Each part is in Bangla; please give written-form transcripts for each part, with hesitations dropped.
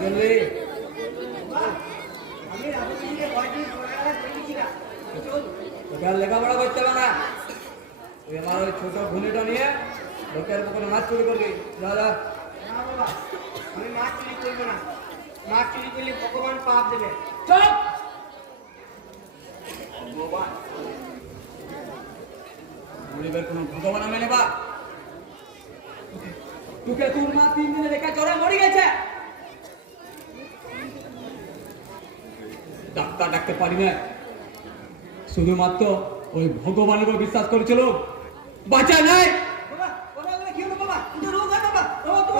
গেলি আমি রাজনীতিকে ভয়টি পড়ালেখা করে দিচ্ছি না চল তোকে আর লেখাপড়া করতে হবে না তুই আমার ওই ছোট ঘুনিটা নিয়ে লোকের পুকুরে মাছ চুরি করবি যা যা না বাবা আমি মাছ চুরি করবো না মাছ চুরি করলে ভগবান পাপ দেবে চল ভগবান গরিবের কোনো ভগবান মেনে বা তোকে তোর মা 3 দিনে রেখা চড়ে মরে গেছে ডাক্তার ডাকতে পারি না শুধুমাত্র ওই ভগবানের উপর বিশ্বাস করেছিল বাঁচা নাই বাবা বাবা বলে কি হলো বাবা কিন্তু রোগ হয় বাবা বাবা তো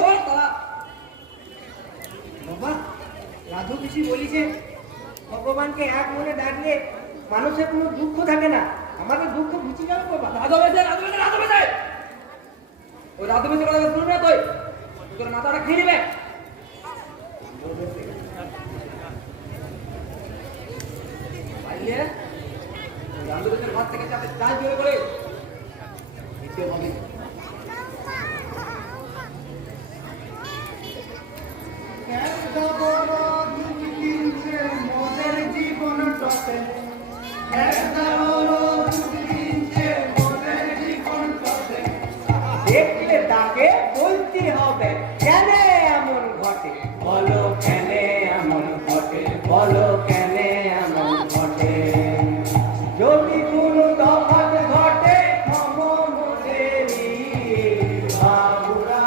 বাবা রাধু কিছু বলিছে ভগবানকে এক মনে ডাকলে মানুষের কোনো দুঃখ থাকে না আমাদের দুঃখ বুঝি যাবে বাবা রাধবেছে ওই রাধবেছে কথা শুনবে তুই তোর মাথাটা খেয়ে নেবে পাইলে রাধবেছের ঘর থেকে চাপে চাল জোরে করে দ্বিতীয় ভাবে দেখলে তাকে বলতে হবে কেন এমন ঘটে বলো কেন এমন ঘটে বলো কেন এমন ঘটে যদি কোনো তফাৎ ঘটে মমদেরই বাবুরা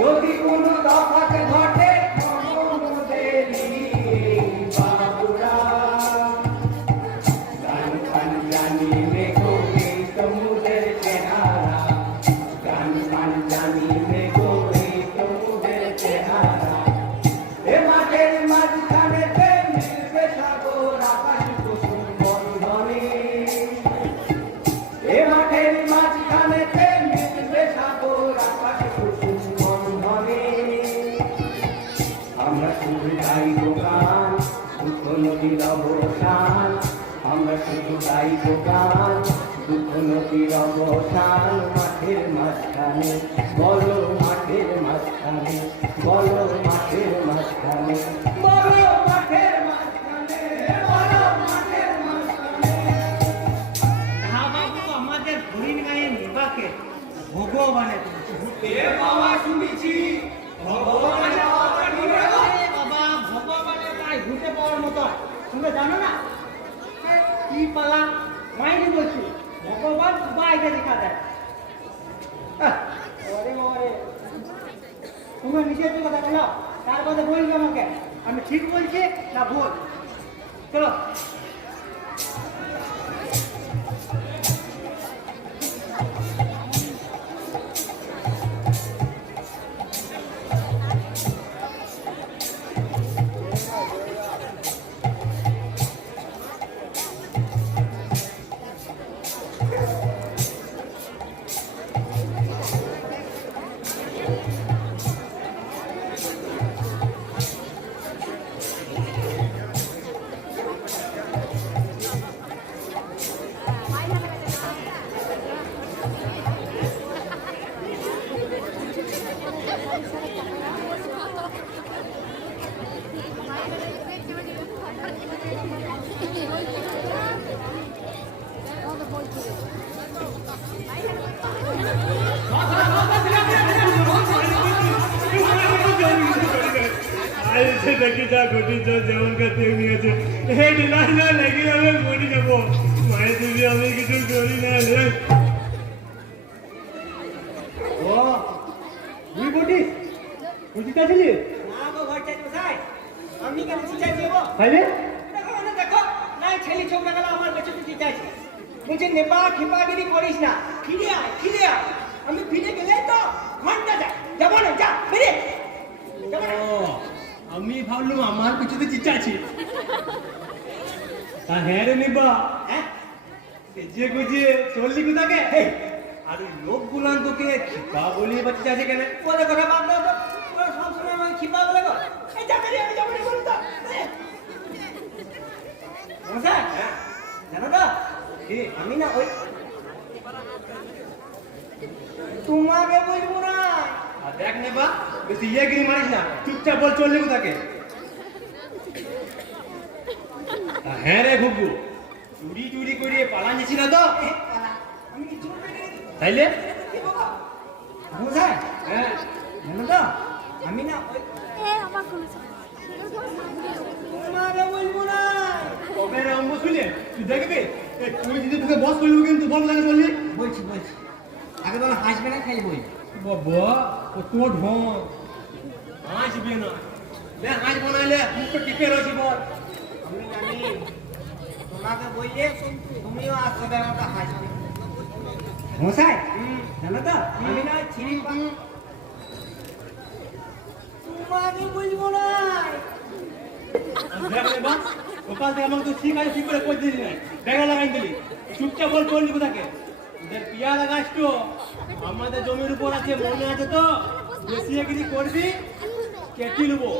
যদি কোনো তফাৎ ঘটে মমদেরই বাবুরা গান গান জানি মেঘো এই সমুদ্রের চেহারা গান গান জানি মেঘো এই সমুদ্রের চেহারা এ মাঠের মাঝখানেতে মিলবে সাগর আকাশ কুসুম বন্ধনে এ মাঠের মাঝখানেতে মিলবে সাগর আকাশ কুসুম বন্ধনে আমরা শুধু গাইব গান দুঃখ নদীর অবসান আমরা শুধু গাইব গান দুঃখ নদীর অবসান মাঠের মাঝখানে বলো মাঠের মাঝখানে বলো মাঠের মাঝখানে বড় মাঠের মাঝখানে বড় মাঠের মাঝখানে বাবু আমাদের হরিণ গায়ে নেবাকে ভগবানের বাবা শুনেছি ভগবানের বাবা ভগবানের গায়ে ঘুরতে পাওয়ার মতো তুমি জানো না কি পালা মাইনি বলছি ভগবান বাইরে দেখা দেয় ওরে ওরে তুমি নিজের কথা বলো তার কথা বলবি আমাকে আমি ঠিক বলছি না ভুল চলো দেখি যা ঘটিছ যেমন কাছে নিয়েছে হেড না না লেগে যাবে মরে যাবো মায়ের দিদি আমি কিছু করি না রে ও তুই বটিস বুঝতে ছিলি না গো ঘর চাই কোথায় আমি কেন চিচাই দেবো তাইলে দেখো না দেখো নাই ছেলে ছোকরা গেল আমার কাছে তো চিচাইছে বলছে নেপা খিপাগিরি করিস না ফিরে আয় আমি ফিরে গেলে তো ঘন্টা যায় যাবো না যা ফিরে যাবো না আমি ভাবলুম আমার কিছুতে চিচাছি তা হ্যাঁ রে নিবা হ্যাঁ সেজিয়ে গুজিয়ে চললি কোথাকে আর ওই লোকগুলান তোকে খিপা বলি বা চিচাছে কেন ওদের কথা বাদ দাও তো ওরা সবসময় আমাকে খিপা বলে গো এই যাবে রে আমি যাবো না বলুন তো মশাই জানো তো আমি না ওই তোমাকে বলবো না আর দেখ নে বা বেশি গিরি মারিস না, চুপচাপ বল চললি কোথাকে। হ্যাঁ রে ঘুঘু, চুরি চুরি করে পালান যাচ্ছি না তো? আমি কি চোর পেটে তাইলে কি বাবা বুঝায়? হ্যাঁ জানো তো আমি না ওই তোমারে বলবো না। কবে রে অম্ব শুনে তুই দেখবি তুই যদি তোকে বস করবি কিন্তু বল লাগে বললি। বলছি আগে বলো হাসবে না খালি বই। বাবা ও তোর ঢং হাসবে না, লে হাস বানাইলে মুখ তো টিপে রয়েছি বল। আমি জানি তোমাকে বললে তুমিও আসতে দেবে না, হাসবে মশাই। জানো তো আমি না ছিড়ি তোমাকে বলবো না। দেখ রে বা ওকাল থেকে আমাকে তো ঠিক আছে ঠিক করে কই দিলি না, দেখা লাগাই দিলি। চুপচাপ বল চললি কোথাকে। যে পিয়ারা গাছ তো আমাদের জমির উপর আছে, মনে আছে তো? বেশি এগিরি করবি কেটে নেবো।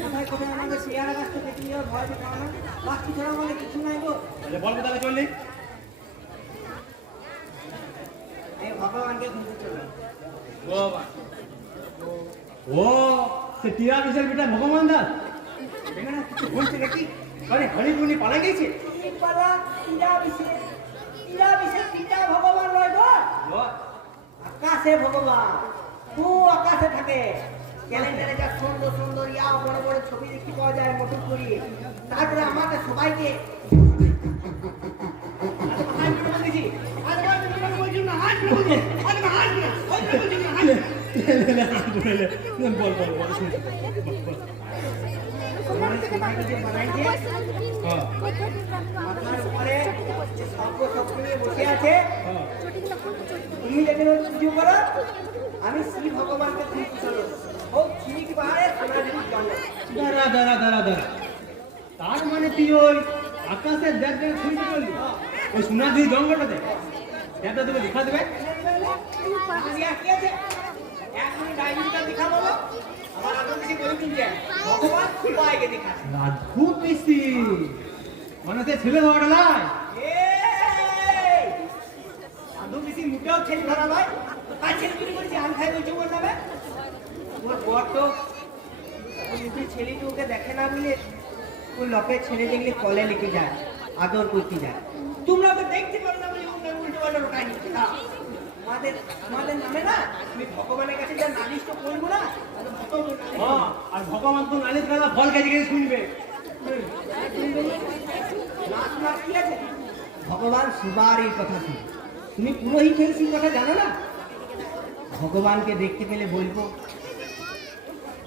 কোথায় কোথায় আমাদের শেয়ার গাছ তো দেখি ভয় দেখাও না, বাকি ছাড়া বলে কিছু নাই গো। তাহলে বল কোথাকে চললি। এই ভগবানকে খুঁজতে চলো। বাবা ও সে টিয়া বিশের বেটা ভগবান দাস দেখে না কিছু বলছে নাকি? আরে হরিপুনি পালা গেছে। পালা ইরা বিশেষ পিতা ভগবান নয় গো, আকাশে ভগবান। তু আকাশে থাকে, ক্যালেন্ডারে যা সুন্দর সুন্দর ইয়া বড় বড় ছবি দেখতে পাওয়া যায় মোটর করি। তারপরে আমাকে সবাইকে বল বল বল শুন। সবাইকে যে বানাইছে মাথার উপরে সর্ব নিয়ে বসে আছে। তুমি যেদিন পুজো করো আমি শ্রী ভগবানকে খুঁজতে চলো। ও ঠিক বাহারে সোনাঝুরির জঙ্গল। দাঁড়া দাঁড়া দাঁড়া দাঁড়া, তার মানে তুই ওই আকাশের দেখ দেখ শুনতে চললি ওই সোনাঝুরি জঙ্গলটাতে? দেবটা তোকে দেখা দেবে। কি আছে এক মিনিট ডাইনিটা দেখা বলো। আমার আদর বেশি বলে দিন ভগবান সবাইকে দেখাচ্ছে। রাজভূত মিস্ত্রি মানে সে ছেলে ধরা নাই। সাধু বেশি মুখেও ছেলে ধরা নয়, কাজ ছেলে চুরি করেছি আমি খাই বলছি ওর নামে। ওর বর তো ছেলেটি ওকে দেখে না বলে ওই লোকের ছেলে দেখলে কলে লিখে যায়, আদর করতে যায়। তোমরা ওকে দেখতে পারো না বলে ওকে উল্টো পাল্টা রোটাই নিচ্ছে না। আমাদের নামে না তুমি ভগবানের কাছে যা নালিশ তো করবো না, হ্যাঁ, আর ভগবান তো নালিশ করা ফল কাজে গিয়ে শুনবে। কি আছে ভগবান সুবারের কথা শুনে তুমি পুরোহিত হয়েছি কথা জানো না? ভগবানকে দেখতে পেলে বলবো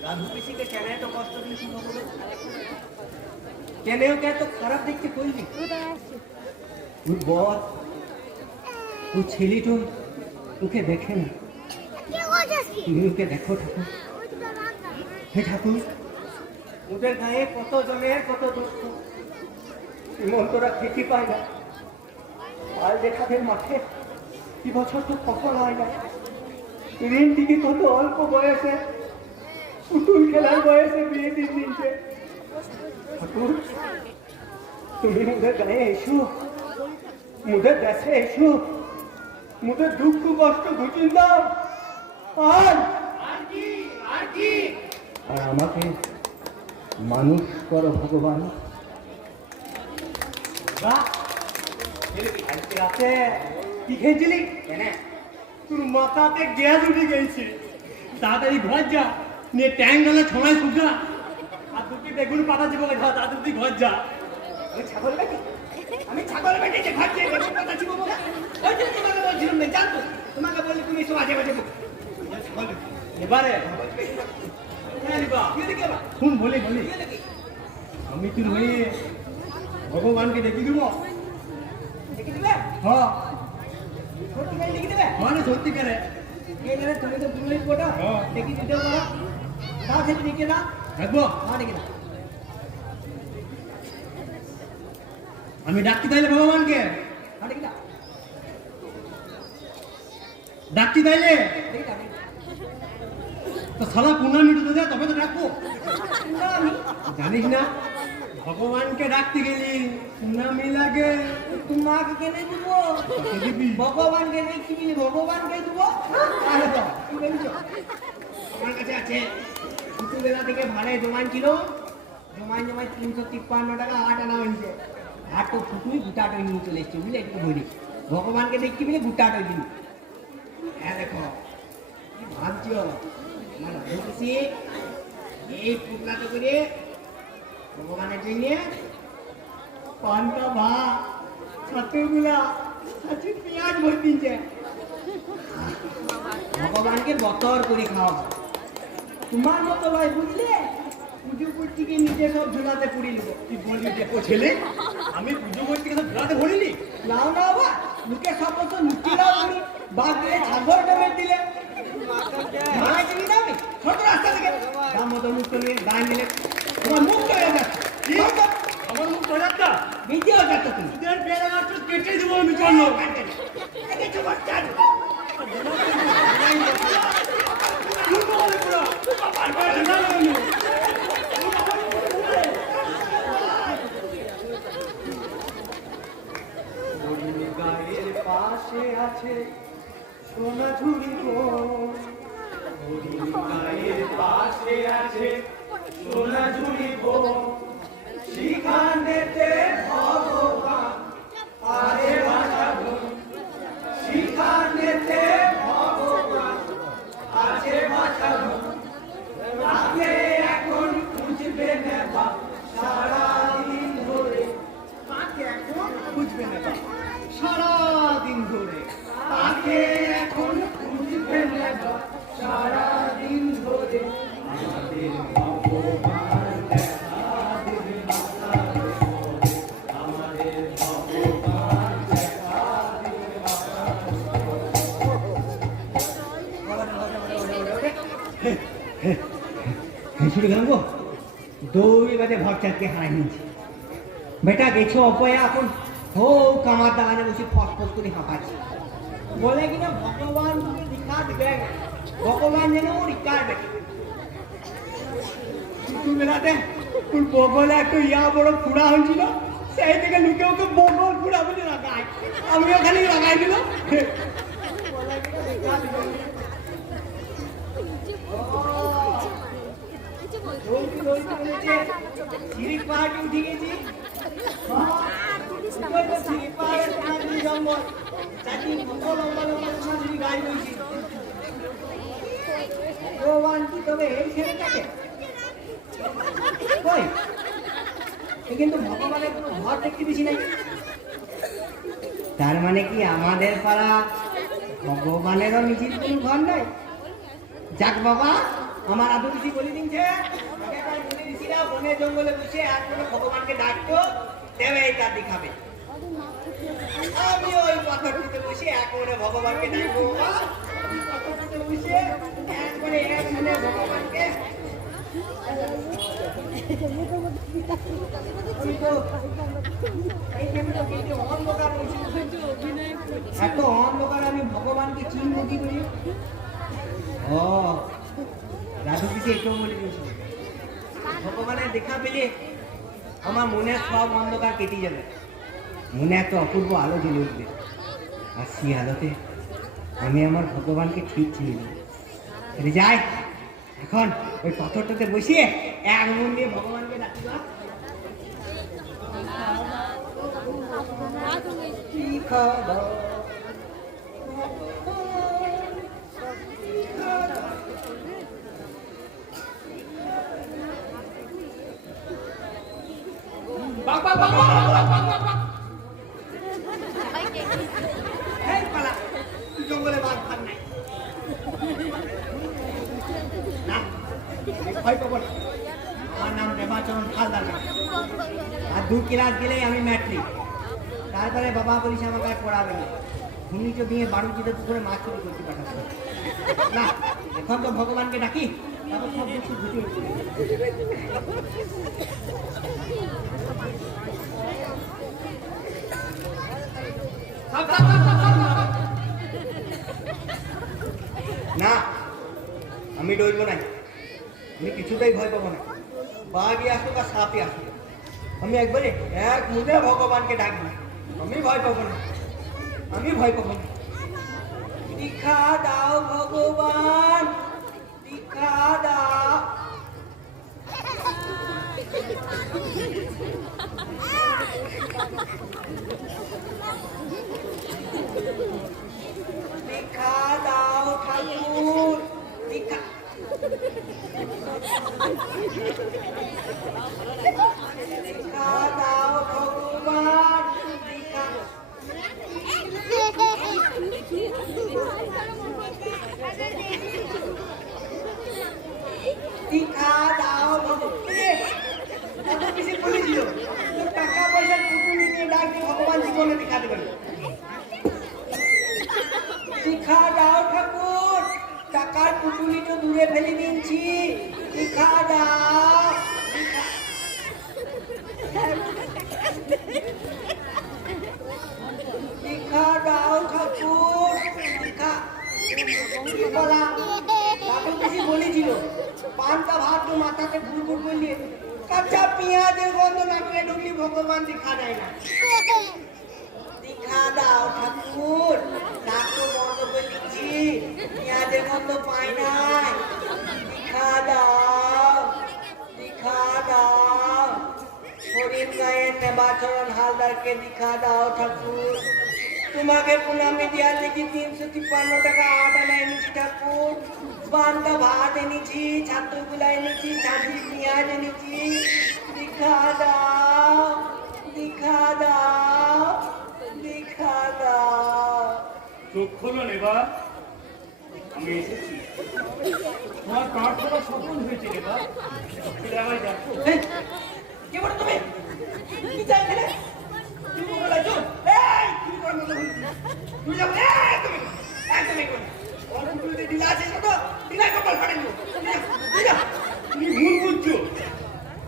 রাধু পিসিকে কেন এত কষ্ট দিয়েছি ভগবান, কেন ওকে এত খারাপ দেখতে করলি? ওর বর ও ছেলেটো ওকে দেখে না, তুমি ওকে দেখো ঠাকুর। হে ঠাকুর, ওদের গায়ে কত জনের কত দুঃখ, মন্তরা খেতে পায় না। আর দেখাদের মাঠে কি বছর তো ফসল হয় না। ঋণ দিকে কত অল্প বয়সে পুতুল খেলার বয়সে বিয়ে দিন দিনছে। ঠাকুর তুমি মুদের গায়ে এসো, মুদের দেশে এসো, মুদের দুঃখ কষ্ট বুঝিয়ে দাও। আর আমাকে মানুষ করো ভগবান। রাতে কি খেয়েছিলি? তোর মাথাতে গ্যাস উঠে গেছে, তাড়াতাড়ি ঘর যা, নিয়ে ট্যাঙ্ক ডালে ছড়াই শুকা আর দুটি বেগুন পাতা জীবনে খা, তাড়াতাড়ি ঘর যা। আমি ছাগল বেটি, আমি ছাগল বেটি যে ঘর চেয়ে বেগুন পাতা ছিল বলে ওই জন্য তোমাকে বলছিলাম না, জানতো তোমাকে বললি তুমি সব আজে বাজে ছাগল বেটি। এবারে শুন বলি বলি, আমি তোর হয়ে ভগবানকে দেখি দিব। লিখে দিবে হ্যাঁ সত্যি করে লিখে দেবে। মানে সত্যিকারে তুমি তো পুরোহিত বটো, হ্যাঁ। দেখি দিতে পারো। তাও সেটা লিখে দাও। থাকবো। হ্যাঁ লিখে দাও। আমি ডাকতে তাইলে ভগবানকে, হ্যাঁ লিখে দাও। ডাকতে তাইলে লিখে দাও। তো সালা পুনা মিটু দে, তবে তো ডাকবো। না আমি জানিস না ভগবানকে ডাকতে গেলি সুনামি লাগে, তোমাকে কেনে দিব? ভগবানকে দেখতে গেলি ভগবানকে দিব? আরে বাবা, কি বলছো? আমার কাছে আছে, ছোটবেলা থেকে ভাড়ায় জমান ছিল, জমায় 353 টাকা 8 আনা হয়েছে। আর তো ফুটুই গুটাটোই নিয়ে চলে এসছে, বুঝলে? একটু বলি, ভগবানকে দেখতে পেলে গুটাটোই দিন। হ্যাঁ দেখো, কি ভাবছো? মানে বলছি এই পুটলাতে করে ভগবানের জন্য পান্তা ভাত, ছাতুগুলা, ছাতু পেঁয়াজ ভরে দিচ্ছে। ভগবানকে বতর করে খাওয়াবো, তোমার মতো নয়, বুঝলে? পুজো করতে গিয়ে নিজে সব ঝোলাতে পুড়ে নেবো। কি বলবি দেখো ছেলে, আমি পুজো করতে গেলে ধরাতে বলিনি। লাও না বাবা, লোকে সব বছর লুচি লাও করি, বাদ দিলে ছাগল ডেমে দিলে মারা চিনি না আমি ছোট রাস্তা থেকে তার মতো মুখ নিয়ে দাঁড় নিলে তোমার মুখ চলে যাচ্ছে। আমার মুখ ধরাটা বেঁচে হয়ে যাচ্ছে তুমি। তোদের পেয়ারা গাছ কেটে দেবো আমি, চলো। কিছু বাচ্চা গায়ের পাশে আছে সোনা ঝুড়ি গো, গায়ের পাশে আছে সোনা ঝুড়ি গো, সেখানেতে ভগবান আরে বাঁচাবো, সেখানেতে ভগবান আছে বাঁচাবো, তাকে এখন খুঁজবে নেবা সারাদিন ধরে, তাকে এখন খুঁজবে নেবা সারাদিন ধরে, তাকে এখন খুঁজবে নেবা সারাদিন ধরে, আমাদের ভগবান দেখা দেবে মাথা ধরে, আমাদের ভগবান দেখা দেবে মাথা শুরু গেলাম গো, দৌড়ি বাজে ভর চারকে হারাই নিয়েছি। বেটা গেছো অপয়া, এখন হো কামার দালানে বসে ফসফস করে হাঁপাচ্ছি, বলে কিনা ভগবান তোকে দীক্ষা দিবে, ভগবান যেন ওর ইচ্ছার বেটা। ছোটবেলাতে তোর বগলে একটা ইয়া বড় খুঁড়া হয়েছিল, সেই থেকে লুকে ওকে বগল খুঁড়া বলে লাগাই, আমি ওখানে লাগাই দিল। সিঁড়ি পাহাড়ে উঠে গেছি, জঙ্গল চারটি লম্বা লম্বা গাছ রয়েছে। ভগবান কি তবে এই ছেলেটাকে কই? কিন্তু ভগবানের কোনো ঘর দেখতে বেশি নাই, তার মানে কি আমাদের পাড়া ভগবানেরও নিজের কোনো ঘর নাই? যাক বাবা, আমার আদু ঋষি বলে দিচ্ছে ঋষিরা বনে জঙ্গলে বসে আর কোনো ভগবানকে ডাকতো দেবে তার দেখাবে। আমি ওই পাথরটিতে বসে এক মনে ভগবানকে ডাকবো, পাথরটিতে বসে এক মনে ভগবানকে এত অন্ধকার আমি ভগবানকে চিনবো কি করি? ও রাধু কিছু এটাও বলে দিয়েছিল, ভগবানের দেখা পেলে আমার মনের সব অন্ধকার কেটে যাবে, মনে একটা অপূর্ব আলো জ্বলে উঠবে, আর সেই আলোতে আমি আমার ভগবানকে ঠিক চিনি নেব। যাই এখন ওই পাথরটাতে বসিয়ে এক মন দিয়ে ভগবানকে ডাকি। কি খবর জঙ্গলে বাঘ ভাগ নাই না, ভয় পাবো না। আমার নাম দেবাচরণ হালদার, আর 2 ক্লাস গেলেই আমি ম্যাট্রিক। তারপরে বাবা বলিস আমাকে আর পড়াবে না, ঘুমিয়ে দিয়ে বাড়ুচিতে পুকুরে মাছ চুরি করতে পাঠাবো না। এখন তো ভগবানকে ডাকি, তারপর সব কিছু ঘুটে না, আমি ডরবো না, আমি কিছুতেই ভয় পাবো না। বাঘই আসুক আর সাপই আসুক, আমি একবারে এক মুদে ভগবানকে ডাকবি, আমি ভয় পাবো না, আমি ভয় পাবো না। দীক্ষা দাও ভগবান, দীক্ষা দাও। দীক্ষা দাও ঠাকুর, দীক্ষা। দীক্ষা দাও ভগবান, দীক্ষা। দীক্ষা দাও ভগবান। কিছু বলে দিও, টাকা পয়সা কুকুর নিয়ে ডাকতে ভগবান জীবনে দীক্ষা দেবেন। দীক্ষা দাও ঠাকুর, টাকার পুটুলি তো দূরে ফেলে দিচ্ছি, দীক্ষা দাও। দীক্ষা দাও ঠাকুর, দীক্ষা। বলা ঠাকুর বেশি বলেছিল, পান্তা ভাত তো মাথাতে ফুলফুল করলে কাঁচা পেঁয়াজের গন্ধ নাকে ঢুকলি ভগবান দীক্ষা দেয় না। দীক্ষা দাও ঠাকুর, নাক তো বন্ধ করে দিচ্ছি, পেঁয়াজের গন্ধ পাই নাই, দীক্ষা দাও, দীক্ষা দাও। হরিণ গায়ের নেবাচরণ হালদারকে দীক্ষা দাও ঠাকুর। তোমাকে প্রণামী দেওয়ার দেখি 353 টাকা আট আনা এনেছি ঠাকুর, বান্দা ভাত এনেছি, ছাতুগুলা এনেছি, ছাতি পেঁয়াজ এনেছি, দীক্ষা দাও, দীক্ষা দাও, দীক্ষা দাও। চোখ খোলো নেবা, আমি এসেছি। তোমার প্রার্থনা সফল হয়েছে নেবা, ফিরে আমায় দেখো। কে বলো তুমি? কি চাই এখানে? তুমি বলে চুপ। এই তুমি কোন মতো তুমি যাও। এই তুমি একদম একদম অরুণ তুইতে ঢিলা আছে কত? ঢিলা কপাল ফাটে দিও। তুমি ভুল বুঝছো,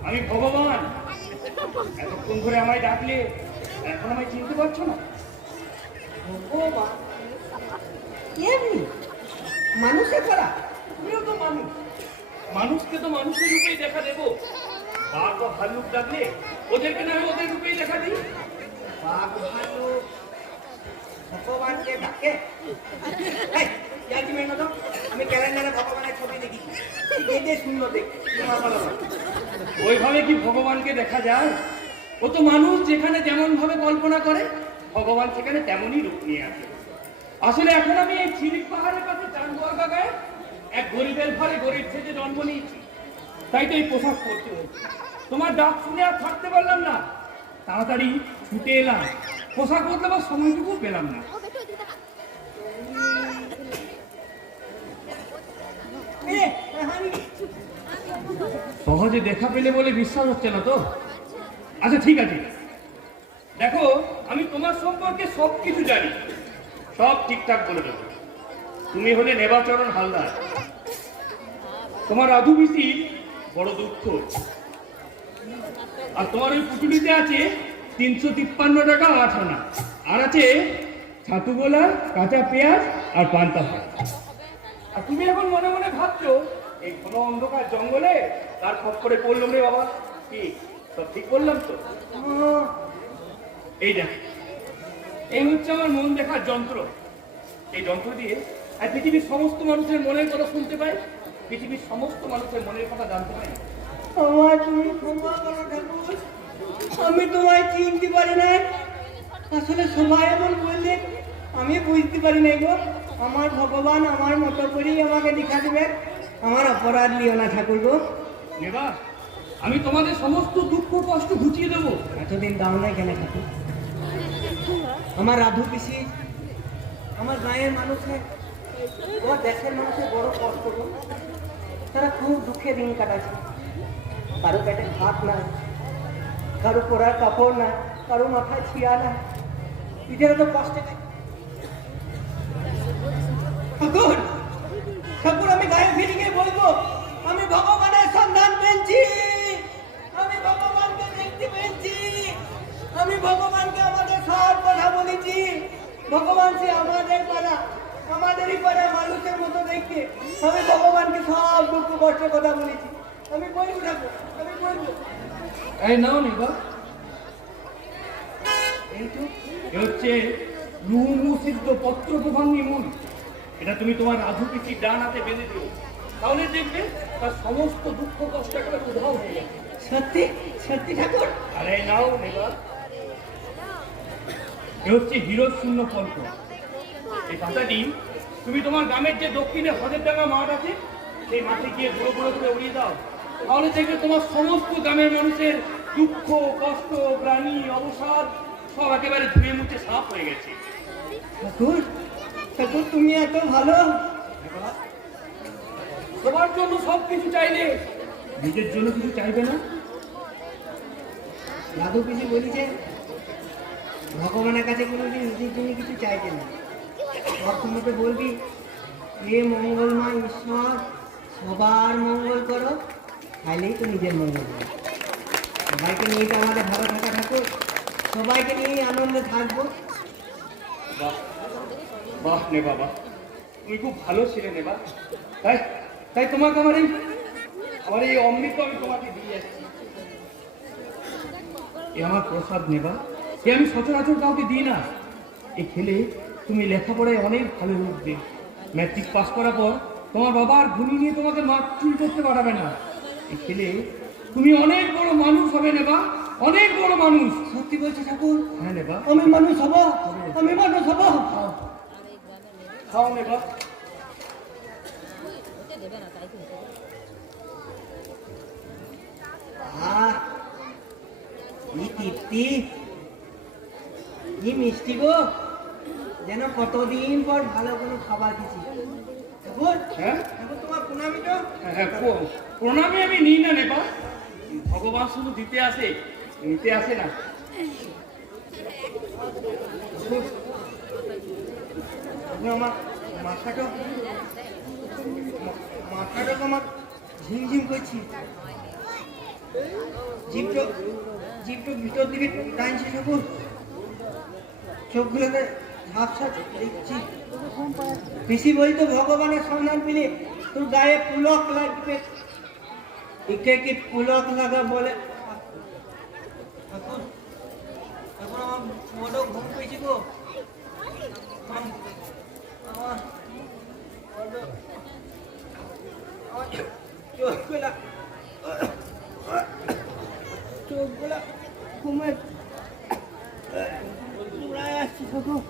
আমি ভগবান। এতক্ষণ ধরে আমায় ডাকলে এখন আমায় চিনতে পারছো না? ভগবান এমনি মানুষের করা, তুমিও তো মানুষ। মানুষকে তো মানুষের রূপেই দেখা দেবো। বাঘ বা ভাল্লুক ডাকলে ওদেরকে না ওদের রূপেই দেখা দিই। বাঘ ভাল্লুক ভগবানকে ডাকে? এই, ইয়ার কি মেনে দাও? আমি ক্যালেন্ডারে ভগবানের ছবি দেখি, দেখে শূন্য দেখি। ওইভাবে কি ভগবানকে দেখা যায়? ও তো মানুষ যেখানে যেমন ভাবে কল্পনা করে, ভগবান সেখানে তেমনই রূপ নিয়ে আসে। আসলে এখন আমি এই চিলিক পাহাড়ের কাছে চান্দুয়াগা গায়ে এক গরিবের ঘরে গরিব থেকে জন্ম নিয়েছি, তাই তো এই পোশাক পরতে হয়েছে। তোমার ডাক শুনে আর থাকতে পারলাম না, তাড়াতাড়ি ছুটে এলাম। পোশাক বদলাবার সময়টুকু পেলাম না। সহজে দেখা পেলে বলে বিশ্বাস হচ্ছে না তো? আচ্ছা ঠিক আছে, দেখো আমি তোমার সম্পর্কে সব কিছু জানি, সব ঠিকঠাক বলে দেবো। তুমি হলে নেবাচরণ হালদার, তোমার রাধু পিসির বড় দুঃখ, আর তোমার ওই পুটুলিতে আছে 353 টাকা 8 আনা, আর আছে ছাতুগোলা, কাঁচা পেঁয়াজ আর পান্তা ভাত। আর তুমি এখন মনে মনে ভাবছো এই ঘন অন্ধকার জঙ্গলে তার খপ্পরে পড়লাম রে বাবা। কি সব ঠিক বললাম তো? এই দেখ, এই হচ্ছে আমার মন দেখার যন্ত্র। এই যন্ত্র দিয়ে আর পৃথিবীর সমস্ত মানুষের মনের কথা শুনতে পাই, পৃথিবীর সমস্ত মানুষের মনের কথা জানতে পাই। আমার তুমি ক্ষমা করো ঠাকুর, আমি তোমায় চিনতে পারি না। আসলে সবাই এমন বললে আমি বুঝতে পারি নাই গো। আমার ভগবান আমার মতো করেই আমাকে দেখা দেবে, আমার অপরাধ নিও না ঠাকুর গো। নেবা, আমি তোমাদের সমস্ত দুঃখ কষ্ট ঘুচিয়ে দেবো। এতদিন দাও নাই কেন ঠাকুর? আমার রাধু পিসি, আমার গাঁয়ের মানুষের, আমার দেশের মানুষের বড় কষ্ট গো। তারা খুব দুঃখে দিন কাটাচ্ছে। কারো পেটে ভাত নাই, কারো পরার কাপড় নাই, কারো মাথায় ছিয়া নাই, ঈদের তো কষ্টে নাই। ঠাকুর ঠাকুর, আমি গায়ে ফিরে গিয়ে বলবো আমি ভগবানের সন্ধান পেয়েছি, আমি ভগবানকে দেখতে পেয়েছি, আমি ভগবানকে আমাদের সব কথা বলেছি। ভগবান সে আমাদের পাড়া, আমাদেরই পাড়া মানুষের মতো দেখতে। আমি ভগবানকে সব দুঃখ কষ্টের কথা বলেছি। আমি বলবো ঠাকুর, আমি বলবো। এই নাও নেবা, এই তো এ হচ্ছে রুহু সিদ্ধ পত্র প্রভাঙ্গী মূল। এটা তুমি তোমার রাধু পিসির ডান হাতে বেঁধে দিও, তাহলে দেখবে তার সমস্ত দুঃখ কষ্ট একেবারে উধাও হয়ে যাবে। সত্যি সত্যি ঠাকুর? আরে নাও নেবা। এ হচ্ছে হিরো শূন্য কল্প। এই পাতাটি তুমি তোমার গ্রামের যে দক্ষিণে হদের ডাঙ্গা মাঠ আছে সেই মাঠে গিয়ে গুঁড়ো গুঁড়ো করে উড়িয়ে দাও, তাহলে দেখবে তোমার সমস্ত গ্রামের মানুষের দুঃখ কষ্ট প্রাণী অবসাদ সব একেবারে ধুয়ে মুছে সাফ হয়ে গেছে। ঠাকুর ঠাকুর তুমি এত ভালো। তোমার জন্য সব কিছু চাইলে নিজের জন্য কিছু চাইবে না? দাদু পিসি বলেছে ভগবানের কাছে কোনোদিন নিজের জন্য কিছু চাইতে না, অর্থমতে বলবি হে মঙ্গলময় ঈশ্বর সবার মঙ্গল করো, তাইলেই তো নিজের মঙ্গল করো। সবাইকে নিয়ে তো আমাদের ভালো থাকা ঠাকুর, সবাইকে নিয়েই আনন্দে থাকবো। বাহ বাহ নে বাবা, তুমি খুব ভালো ছিলে নেবা। তাই তাই তোমাকে আমার এই অমৃত আমি তোমাকে দিয়ে যাচ্ছি। এ আমার প্রসাদ নেবা, এ আমি সচরাচর কাউকে দিই না। এ খেলে তুমি লেখাপড়ায় অনেক ভালো উঠবে। ম্যাট্রিক পাস করার পর তোমার বাবা আর গুণী নিয়ে তোমাকে মাছ চুরি করতে পারবে না। এ খেলে তুমি অনেক বড় মানুষ হবে নেবা, অনেক বড় মানুষ। সত্যি বলছি ঠাকুর? হ্যাঁ নেবা, আমি মানুষ হব, আমি মানুষ হব। খাও নেবা। আহ কি তৃপ্তি, কি মিষ্টি গো, যেন কতদিন পর ভালো কোনো খাবার খেয়েছি। ঠাকুর হ্যাঁ ঠাকুর তোমার প্রণামী তো। হ্যাঁ প্রণামী আমি নিই না নেবা, ভগবান শুধু দিতে আসে নিতে আসে না। আমার মাথাটা আমার ঝিমঝিম করছি, জিভটা ভিতর দিকে টানছে ঠাকুর, চোখগুলোতে ঝাপসা দেখছি। পিসি বলতো ভগবানের সন্ধান পেলে তোর গায়ে পুলক লাগবে, একে কি পুলক লাগা বলে। এখন এখন আমার বড় ঘুম পেয়েছি গো, আমার চোখগুলা ঘুমে উড়ায় আসছে ঠাকুর।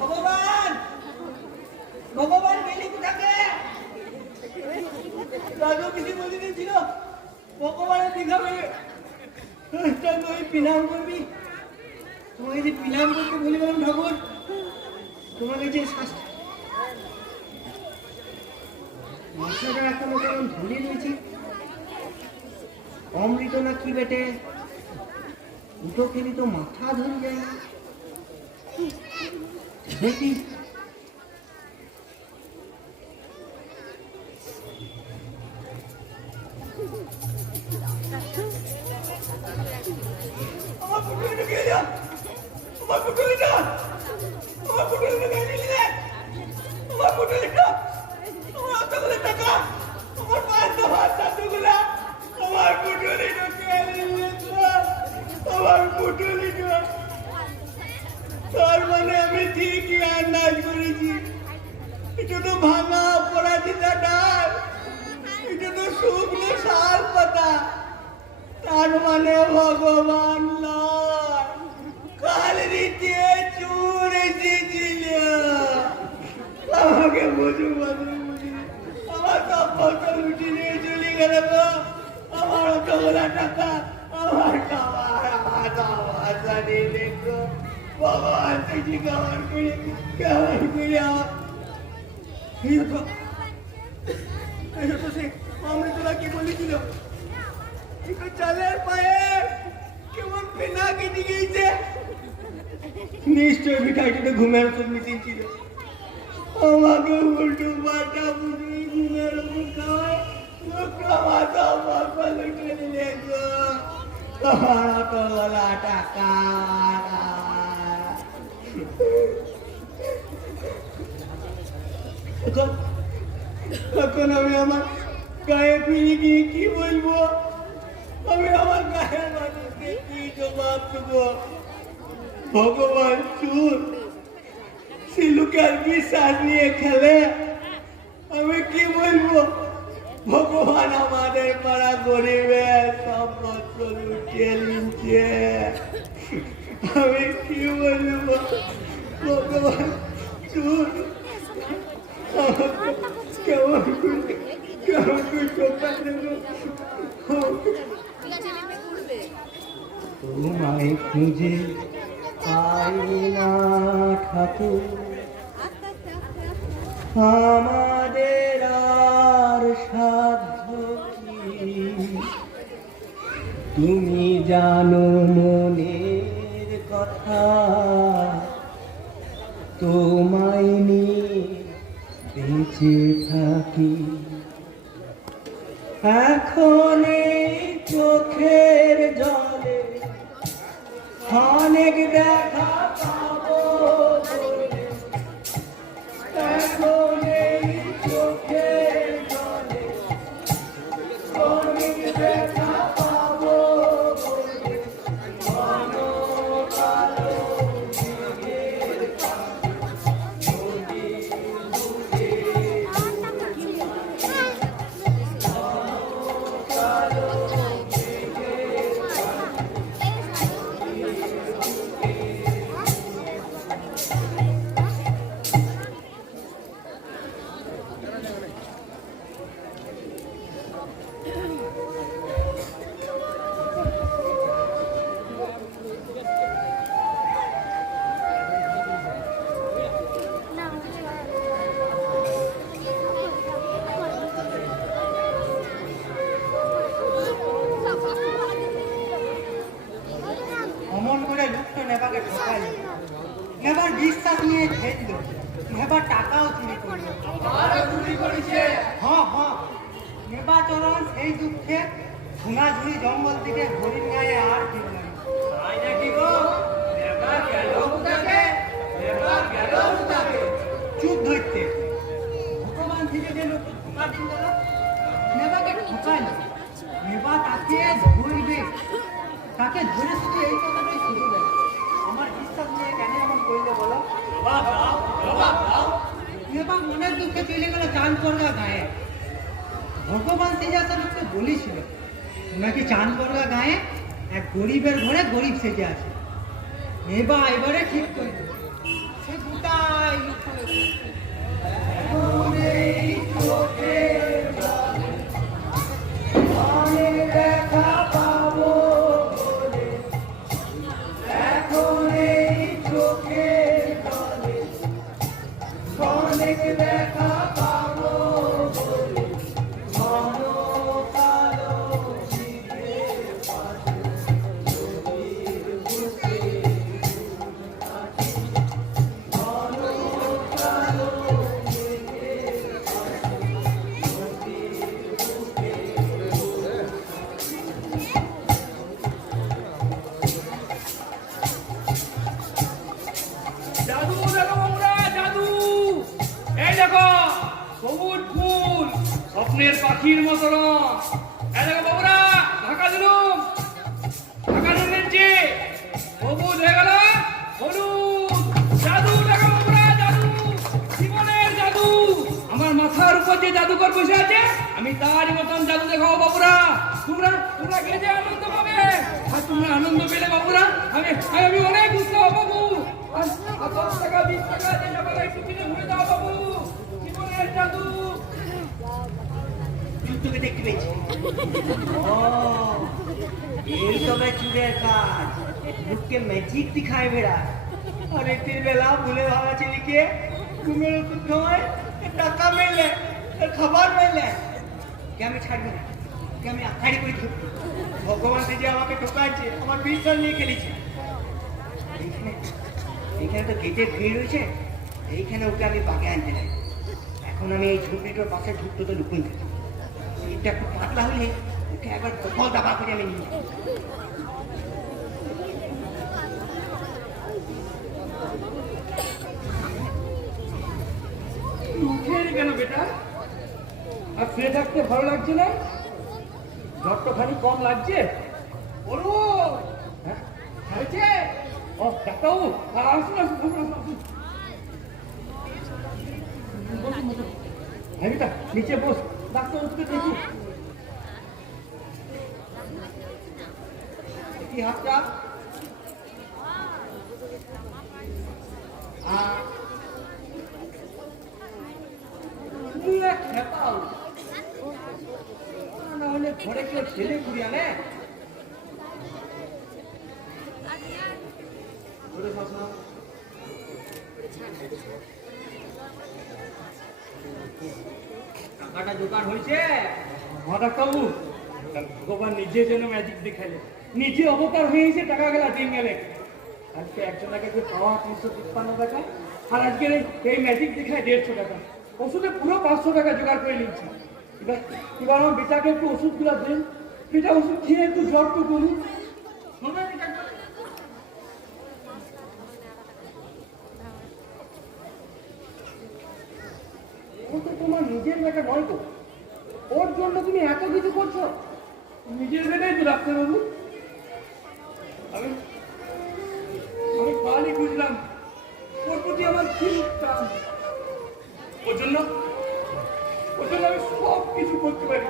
ভগবান ভগবান গেলি কোথাকে? দাদু কিছু বলে দিয়েছিল ভগবানের দেখাবে, তুই পিনাম করবি। তোমাকে যে পিনাম করতে বলিলাম ঠাকুর, তোমাকে যে মাথাটা এখনো কেমন ধরে রয়েছি। অমৃত না কি বেটে, দুটো খেলি তো মাথা ধরে যায় না। দেখি আমার পুটুলিটা গিয়ে যা, আমার পুটুলিটা, আমার পুটুলিটা গিয়ে দিলি রে, আমার পুটুলিটা, আমার অতগুলো টাকা, আমার পাঁচটা হাতগুলা, আমার পুটুলিটা কে দিলি, আমার পুটুলিটা। তার মানে আমি ঠিকই আন্দাজ করেছি, এটা তো ভাঙা অপরাজিতা ডাল, এটা তো শুকনো শাল পাতা। তার মানে ভগবান নয়, কাল নিচে চুর এসেছিল, বুঝুক আমার সব ফসল উঠে নিয়ে চলে গেল গো। আমার অতগুলা টাকা আমার নিলে গো। ভগবান তুই কেমন করে আমার সে অমৃতরা কি বলেছিল চালের পায়ে কেমন পেনা কেটে গিয়েছে। নিশ্চয় মিঠাইটা ঘুমের ওষুধ মিশিয়ে ছিল। আমাকে উল্টো পাল্টা বুঝে ঘুমের ওষুধ খাওয়ায় আমার সব ফসল উঠে নিলে গো। আমার অতগুলা টাকা এখন আমি আমার গায়ে ফিরে গিয়ে কি বলবো? আমি আমার গায়ের মানুষকে কি জবাব দেবো? ভগবান চুর সে লোকের বিশ্বাস নিয়ে খেলে। আমি কি বলবো? ভগবান আমাদের পাড়া গরিবের সব ফসল উঠিয়ে নিচ্ছে। আমি কি বলবো? ভগবান চুর কেমন তোমায় খুঁজে পাই না ঠাকুর, আমাদের আর সাধ্য কি? তুমি জানো মনের কথা, তোমায় নিয়ে বেঁচে থাকি। এখন এই চোখের জলে অনেক দেখা পাবো বলে, এখন এই চোখের জলে অনেক দেখা পাবো বলে, কালো মেঘের অমন করে লুপ্ত নেবাকে ঠকাইল, নেবার বিশ্বাস নিয়ে খেলল, নেবার টাকাও চুরি করল। নেবা চরণ সেই দুঃখে সোনাঝুরি জঙ্গল থেকে হরিণ গায়ে আর ফিরল না। চুপ ধরতে ভগবান থেকে যে লোক ঠকা দিল, নেবাকে ঠকাইল। নেবা তাকে ধরবে, তাকে ধরে শুধু এই কথাটাই শুধু দেয়। আমার বিশ্বাস নিয়ে কেন এমন করলে বলো? নেবা মনের দুঃখে চলে গেল চাঁদপরগা গায়ে। ভগবান তেজাসা লোককে বলেছিল নাকি চাঁদপরগা গায়ে এক গরিবের ঘরে গরিব সেজে আছে। নেবা এবারে ঠিক করে দেবে, সে গোটাই দেখা পাবো বলে, এখন এই চোখের জলে অনেক দেখা পাবো বলে, ঘন কালো মেঘের পাশে নদীর বুকে আছি। ঘন কালো মেঘের পাশে নদীর বুকে জাদু দেখো বাবুরা, জাদু! এই দেখো সবুজ ফুল, স্বপ্নের পাখির মতো রং। এই দেখো বাবুরা, ঢাকা দিলুম, ঢাকা দিচ্ছে সবুজ হয়ে গেল হলুদ। জাদু দেখো বাবুরা, জাদু, জীবনের জাদু। আমার মাথার উপর যে জাদুকর বসে আছে, আমি তারই মতন জাদু দেখাবো বাবুরা। তোমরা তোমরা গেজে আনন্দ পাবে, আর তোমরা আনন্দ পেলে বাবুরা আমি অনেক বুঝতে হবো বাবু। আর 10 টাকা 20 টাকা যে টাকা একটু কিনে ঘুরে দাও বাবু। জীবনের চুরের জাদু। তোকে দেখতে পেয়েছি। ও, এই তবে চুরের কাজ, মুখকে ম্যাজিক দিখায় বেড়া। আর একদিন বেলা ভুলে ভাবা ছেলেকে ঘুমের ওষুধ খাওয়ায়, টাকা মেলে, খাবার মেলে। কে আমি ছাড়বো না, কে আমি আখাড়ি করে ধরবো। ভগবান যে আমাকে ঠকাচ্ছে, আমার বিশ্বাস নিয়ে খেলেছে। এইখানে তো গেটের ভিড় রয়েছে, এইখানে ওকে আমি বাগে আনতে চাই। এখন আমি এই ঝুঁকড়িটার পাশে ঢুকতে তো লুকুন থাকি। এটা একটু পাতলা হলে ওকে একবার দফল দাবা করে আমি নিয়ে যাবো। উঠে এলি কেন বেটা? আর শুয়ে থাকতে ভালো লাগছে না? জ্বরটা খানি কম লাগছে? বলবো হ্যাঁ হয়েছে? ও ডাক্তারবাবু আসুন আসুন আসুন আসুন আসুন। বসুন বসুন। হ্যাঁ বেটা নিচে বস, ডাক্তারবাবুকে দেখুন। কি হাতটা? খেপাও না হলে ঘরে কেউ ছেলে কুড়িয়া নে। টাকাটা জোগাড় হয়েছে? ডাক্তারবাবু ভগবান নিজের জন্য ম্যাজিক দেখালে, নিজে অবতার হয়ে এসে টাকা গেলা দিন গেলে। আজকে একজনকে যে পাওয়া 353 টাকা, আর আজকে এই ম্যাজিক দেখায় 150 টাকা। ওষুধে পুরো 500 টাকা জোগাড় করে নিচ্ছি। এবার আমার বেটাকে একটু ওষুধগুলো দেন, বেটা ওষুধ খেয়ে একটু জ্বর তো করুন। শোনবেন ডাক্তার? ও তো তোমার নিজের বেটা নয় তো, ওর জন্য তুমি এত কিছু করছো? নিজের বেটাই তো ডাক্তারবাবু। আমি আমি কালই বুঝলাম ওর প্রতি আমার কি টান। ওর জন্য আমি সব কিছু করতে পারি,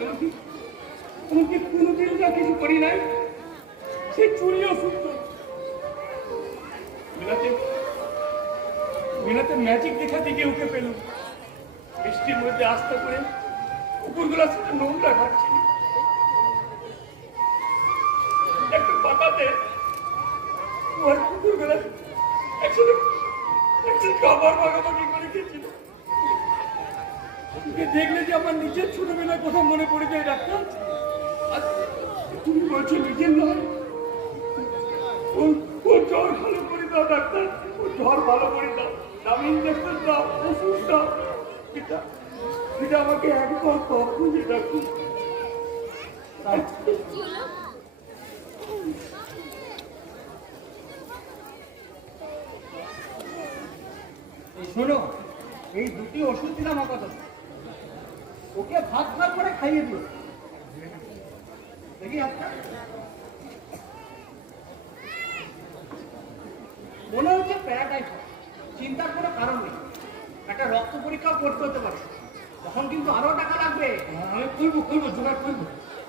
এমনকি কোনোদিন যা কিছু করি নাই সে চুরিও সত্য। মিনাতে ম্যাজিক দেখাতে গিয়ে উঠে পেল, বৃষ্টির মধ্যে আস্তে করে কুকুরগুলোর সাথে নোংরা ঘাটছিল। একটু পাকাতে ওর কুকুরগুলো একসাথে খাবার ভাগাভাগি করে খেয়েছিল। দেখলে যে আমার নিজের ছোটবেলার কথা মনে পড়ে যায় ডাক্তার। আর তুমি বলছো নিজের নয়, ওর জ্বর ভালো করে দাও ডাক্তার, ওর জ্বর ভালো করে দাও, দামি ইঞ্জেকশন দাও, ওষুধ দাও। এটা আমাকে একবার খুঁজে ডাক্তার। শোনো, এই দুটি ওষুধ দিলাম আপাতত, ওকে ভাত ভাত করে খাইয়ে দিও। দেখি হাতটা মনে হচ্ছে প্যারাটাইফয়েড। চিন্তার কোনো কারণ নেই, একটা রক্ত পরীক্ষাও করতে হতে পারে, তখন কিন্তু আরো টাকা লাগবে। আমি করবো জোগাড় করবো।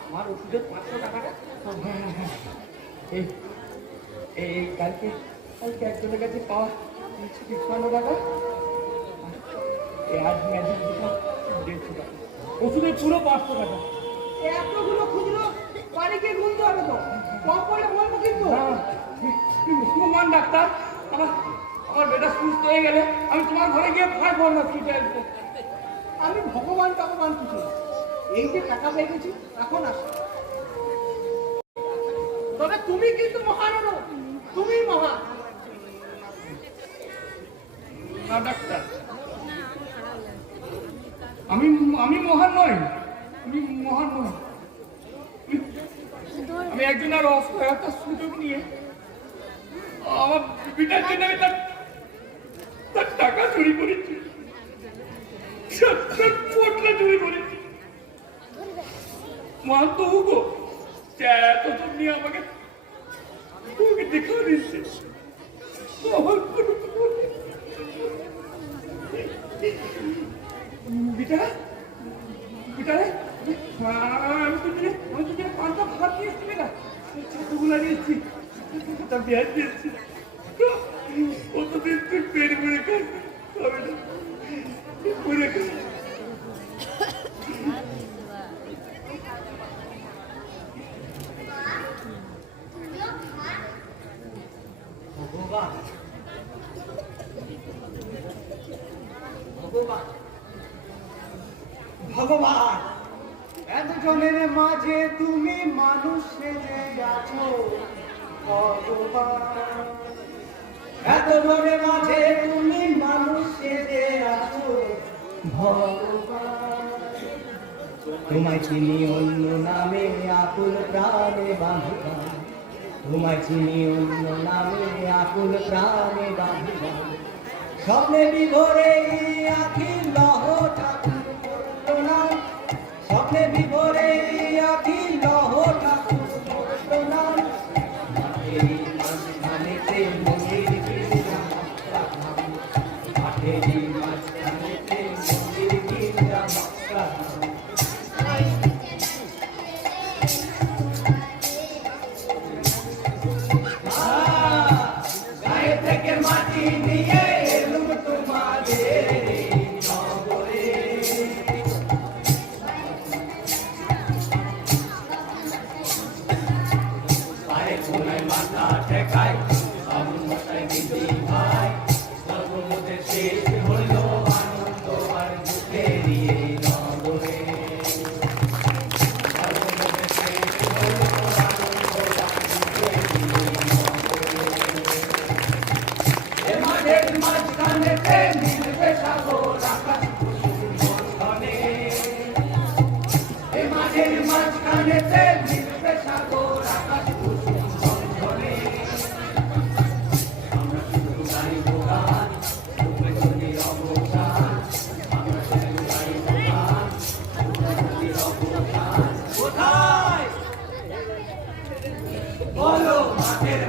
আমার ওষুধের 500 টাকাটা এই এই কালকে একজনের কাছে পাওয়া 353 টাকা, আজ ম্যাজিক দেখা 150 টাকা, ওষুধের পুরো 500 টাকা। এতগুলো খুচরো বাড়িকে গুনতে হবে তো, কম পড়লে বলবো কিন্তু। মান ডাক্তার, আমার বেটা সুস্থ হয়ে গেলে আমি তোমার ঘরে গিয়ে ভয় করবো না। ফিরে আসবো। আমি ভগবান কিছু না। এই যে টাকা পেয়ে গেছি এখন আসো, তবে তুমি কিন্তু মহান হলো, তুমি মহান। না ডাক্তার, আমি মহান নই, আমি মহান নই। আমি একজন আর অসহায়তার সুযোগ নিয়ে আমার বিটার জন্য আমি তার টাকা চুরি করেছি, পোটলা চুরি করেছি। মহান তো হুগো এত দূর নিয়ে আমাকে দেখা দিচ্ছে। আমার কোনো আমি তো পাঁচটা ভাত দিয়ে এসছি না, ছাতুগুলা দিয়েছি, পেঁয়াজ দিয়েছি, অতদিন তুই পেট ভরে খাবি না। পুরে গেল। ভগবান ভগবান ভগবান এতজনের মাঝে তুমি মানুষ সেজে আছো ভগবান এতজনের মাঝে তুমি মানুষ সেজে আছো ভগবান তোমায় চিনি অন্য নামে আকুল প্রাণে বাঁধিবা, তোমায় চিনি অন্য নামে আকুল প্রাণে বাঁধিবা। স্বপ্নে বিভোরে আখি লহ ঠাকুর করলো না, স্বপ্নে বিভোরে আখি লহ ঠাকুর করলো না। মাঠেরই মাঝখানেতে মন্দির গির্জা মক্কা ধাম, মাঠেরই মাঝখানেতে মন্দির গির্জা মক্কা ধাম। গায়ে থেকে মাটি নিয়ে এলুম তোমাদের নগরে। পায়ে কোনায় মাথা ঠেকায় মশাই দিদি ভাই, সর্বমোদের শেষ হইল আনন্দ আর দুঃখেরই এই নগরে। সর্বমোদের শেষ হইল আনন্দ আর দুঃখেরই এই নগরে। এ মাঠের মাঝখানেতে মিলবে সাগর আকাশ কুসুম বন্ধনে। এ মাঠের মাঝখানেতে মিলবে সাগর আকাশ কুসুম বন্ধনে। আমরা শুধু গাইব গান, তুমি যদি অবসান। আমরা শুধু গাইব গান, তুমি যদি অবসান। কোথায় বলো মাঠের